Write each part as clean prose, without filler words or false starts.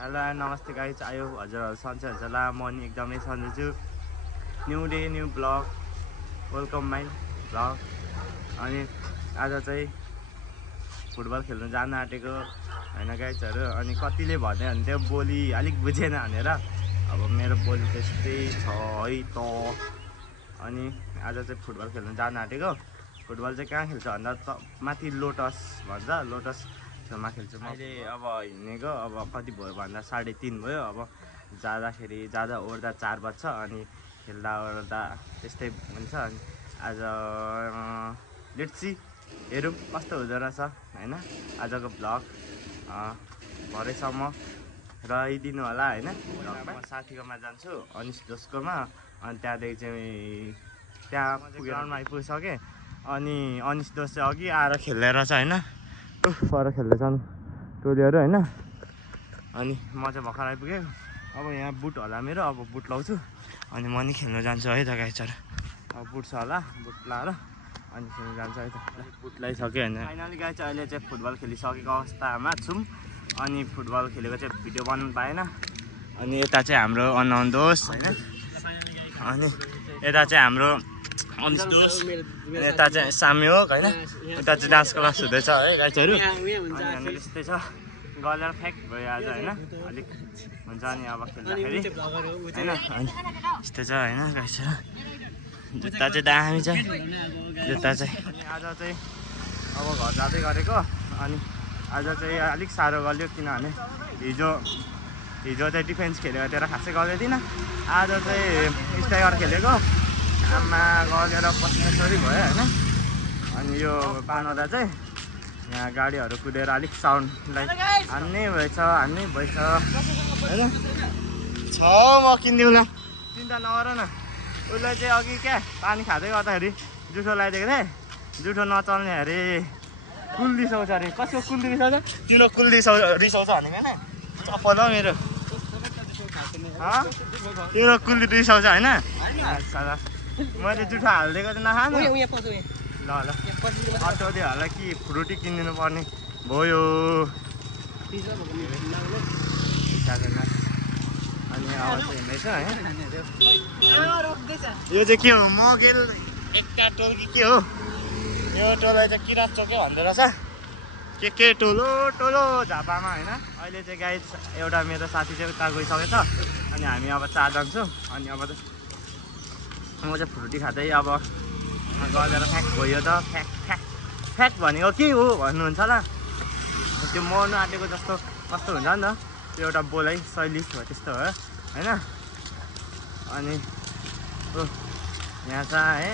Hello नमस्ते guys आयो हजुरहरू सन्चै हुन्छ होला म नि एकदमै सन्चै छु new day new blog welcome my blog अनि आज चाहिँ फुटबल खेल्न जान आँटेको हैन गाइजहरू अनि कतिले भन्यो भने त्यो बोली अलिक बुझेन भनेर अब मेरो बोली त्यस्तै छ है त अनि आज चाहिँ फुटबल खेल्न जान आँटेको फुटबल चाहिँ कहाँ खेल्छ भन्दा त माथि लोटस भन्छ लोटस छेउमा खेल्छु मैले अब हिँडेको अब कति भयो भन्दा 3:30 भयो अब जाँदा ओर्दा 4 बज्छ अनि खेल्दा ओर्दा त्यस्तै हुन्छ अनि आज लेट्स सी हेरौँ कस्तो हुँदो रहेछ हैन आजको ब्लग भरेसम्म रहिदिनु होला हैन म साथीकोमा जान्छु अनिस दोस्कोमा अनि त्यहाँदेखि चाहिँ त्यहाँ ग्राउन्डमा आइपुगिसकेँ अनि अनिस दोस चाहिँ अघि आएर खेल्दै रहेछ हैन पर खेल्दैछन् टोलीहरू हैन अनि म चाहिँ भर्खर आइपुगेँ अब यहाँ बुट होला मेरो अब बुट लाउँछु अनि म नि खेल्न जान्छु है त गाइजहरु अब बुट छ होला बुट लाएर अनि खेल्न जान्छु है त बुट लगाइसक्यो हैन फाइनली गाइज अहिले चाहिँ फुटबल खेलिसकेको अवस्थामा छौँ अनि फुटबल खेलेको चाहिँ भिडियो बनाउनु पाएन अनि यता चाहिँ हाम्रो अननोन दोस्त हैन अनि यता चाहिँ हाम्रो अनिस दोस्त यता चाहिँ साम्योग हैन यता चाहिँ डान्स क्लास हुँदैछ है गाइजहरु अनि यस्तै छ गलेर फ्याक भयो आज हैन अलिक हुन्छ नि अब खेल्दाखेरि हैन अनि यस्तै छ हैन गाइजहरु जुत्ता चाहिँ दामी छ जुत्ता चाहिँ अनि आज चाहिँ अब घर जाँदै गरेको अनि आज चाहिँ अलिक साह्रो गल्यो किनभने हिजो चाहिँ डिफेन्स खेलेको त्यही खासै गर्दैथिनँ आज चाहिँ स्ट्राइकर खेलेको आमा गलेर पसिना छोरी भयो हैन अनि यो बनाउँदा चाहिँ यहाँ गाडीहरू कुदेर अलिक साउन्डलाई हान्नै भएछ हैन छ म किनिदिउँला चिन्ता नगर न उसलाई चाहिँ अघि क्या पानी खाँदै गर्दाखेरि जुठो लगाइदिएको थिएँ जुठो नचल्ने अरे कुल रिसाउँछ अरे कसको कुल रिसाउँछ तिम्रो कुल रिसाउँछ भनेको होइन चप्पल हो मेरो तिम्रो कुल रिसाउँछ होइन मैले जुठो हालिदिएको चाहिँ नखानु ल अटोले होला कि फ्रुटी किनिदिनु पर्ने भयो अनि अब चाहिँ हिँड्दैछ है यो चाहिँ के हो मगेल एकटा टोल कि के हो यो टोललाई चाहिँ किरात चोके भन्दो रहेछ के टोलो झापामा होइन अहिले चाहिँ गाइज एउटा मेरो साथी चाहिँ उता गइसकेछ अनि हामी अब 4 जान्छौँ अनि अब चाहिँ म चाहिँ फ्रुटी खाँदै अब गलेर फ्याक भयो त फ्याक भनेको के हो भन्नुहुन्छ होला त्यो मर्नु आँटेको जस्तो कस्तो हुन्छ नि त त्यो एउटा बोलाइ शैली हो त्यस्तो हो होइन अनि यहाँ छ है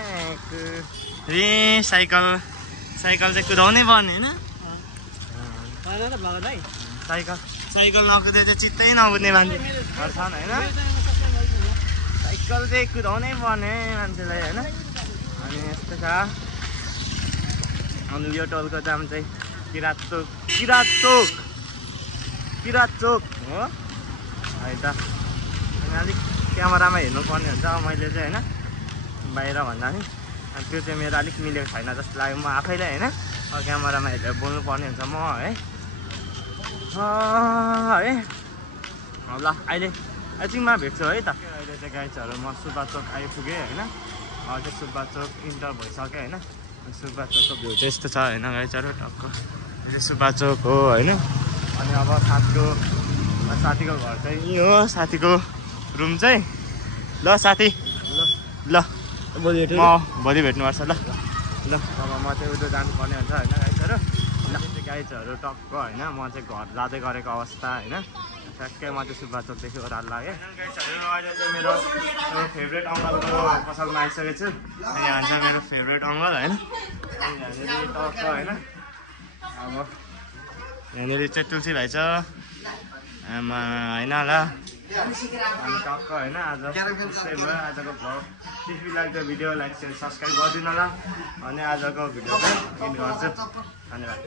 साइकल चाहिँ कुदाउनै पर्ने होइन साइकल नकुदे चाहिँ चित्तै नबुझ्ने मान्छेहरू छन् होइन साइकल चाहिँ कुदाउनै पर्ने मान्छेलाई होइन अनि यस्तो छ अनि यो टोलको दाम चाहिँ किरात चोक हो है त अनि अलिक क्यामेरामा हेर्नुपर्ने हुन्छ मैले चाहिँ होइन बाहिर भन्दा नि अनि त्यो चाहिँ मेरो अलिक मिलेको छैन जस्तो लाग्यो म आफैलाई होइन क्यामेरामा हेरेर बोल्नु पर्ने हुन्छ म है ल अहिले एकछिनमा भेट्छु है त अहिले चाहिँ गाइजहरू म सुब्बा चोक आइपुगेँ होइन त्यो सुब्बा चोक इन्टर भइसक्यो होइन सुब्बा चोकको भ्यू चाहिँ यस्तो छ होइन गाइजहरू टक्क यो सुब्बा चोक हो होइन अनि अब साथीको घर चाहिँ यही हो साथीको रुम चाहिँ ल साथी ल भोलि भेट्नुपर्छ ल अब म चाहिँ उता जानुपर्ने हुन्छ होइन गाइजहरू ल चाहिँ गाइजहरू टक्क होइन म चाहिँ घर जाँदै गरेको अवस्था होइन ठ्याक्कै म चाहिँ सुब्बा चोकदेखि ओह्रालो लागेँ गाइजहरू अहिले चाहिँ मेरो फेभरेट अङ्कलको पसलमा आइसकेको छु यहाँ चाहिँ मेरो फेभरेट अङ्कल होइन यहाँनिर टक्क होइन अब यहाँनिर चाहिँ तुलसी भाइ छ आमा होइन ल अनि टक्क होइन आज त्यस्तै भयो आजको भ्लग टिभी लाग्दो भिडियो लाइक सेयर सब्सक्राइब गरिदिनु होला अनि आजको भिडियो चाहिँ एन्ड गर्छु धन्यवाद।